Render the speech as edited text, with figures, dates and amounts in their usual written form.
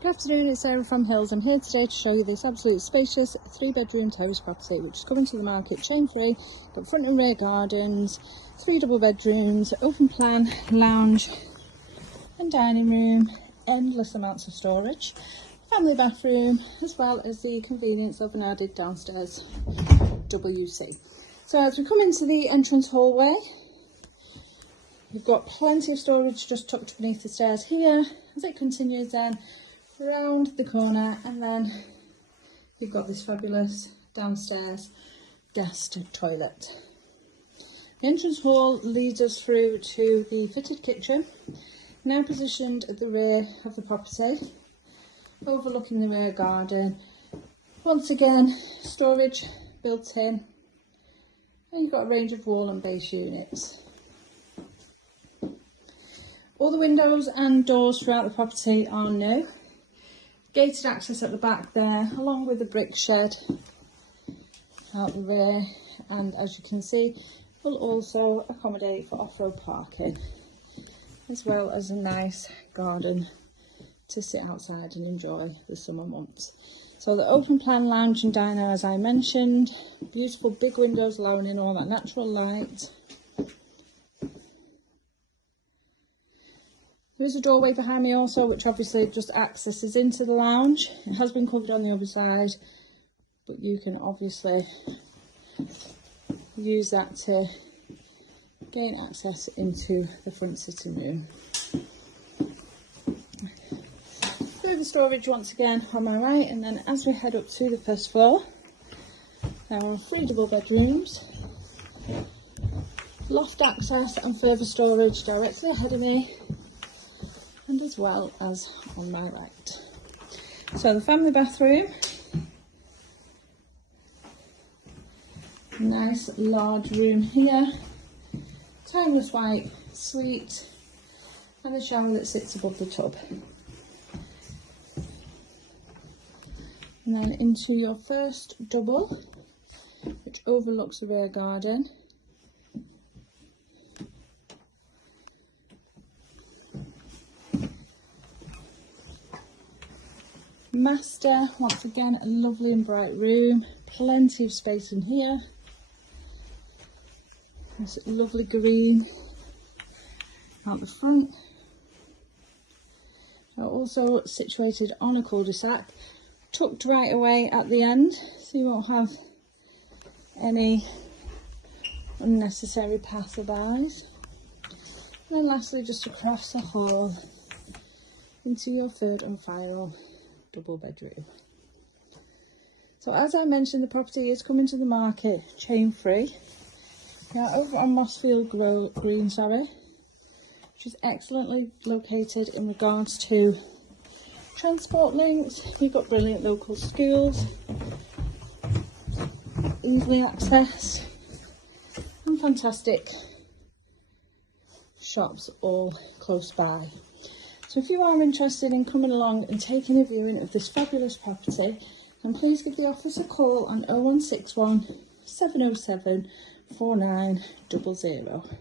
Good afternoon, it's Sarah from Hills. I'm here today to show you this absolute spacious 3-bedroom terrace property which is coming to the market chain free. Got front and rear gardens, 3 double bedrooms, open plan, lounge and dining room, endless amounts of storage, family bathroom, as well as the convenience of an added downstairs WC. So as we come into the entrance hallway, you've got plenty of storage just tucked beneath the stairs here. As it continues then round the corner, and then you've got this fabulous downstairs guest toilet. The entrance hall leads us through to the fitted kitchen, now positioned at the rear of the property, overlooking the rear garden. Once again, storage built in, and you've got a range of wall and base units. All the windows and doors throughout the property are new. Gated access at the back there, along with the brick shed out the rear, and as you can see, will also accommodate for off-road parking, as well as a nice garden to sit outside and enjoy the summer months. So the open plan lounge and diner, as I mentioned, beautiful big windows allowing in all that natural light. There is a doorway behind me also, which obviously just accesses into the lounge. It has been covered on the other side, but you can obviously use that to gain access into the front sitting room. Further storage once again on my right, and then as we head up to the first floor, there are 3 double bedrooms, loft access and further storage directly ahead of me, and as well as on my right. So the family bathroom, nice large room here, timeless white suite, and a shower that sits above the tub. And then into your first double, which overlooks the rear garden. Master, once again a lovely and bright room, plenty of space in here. This lovely green out the front. Also situated on a cul-de-sac, tucked right away at the end, so you won't have any unnecessary passerbys. And then lastly, just across the hall into your third and final double bedroom. So as I mentioned, the property is coming to the market chain free. Now over on Mossfield Green, which is excellently located in regards to transport links. You've got brilliant local schools, easily accessed, and fantastic shops all close by. So if you are interested in coming along and taking a viewing of this fabulous property, then please give the office a call on 0161 707 4900.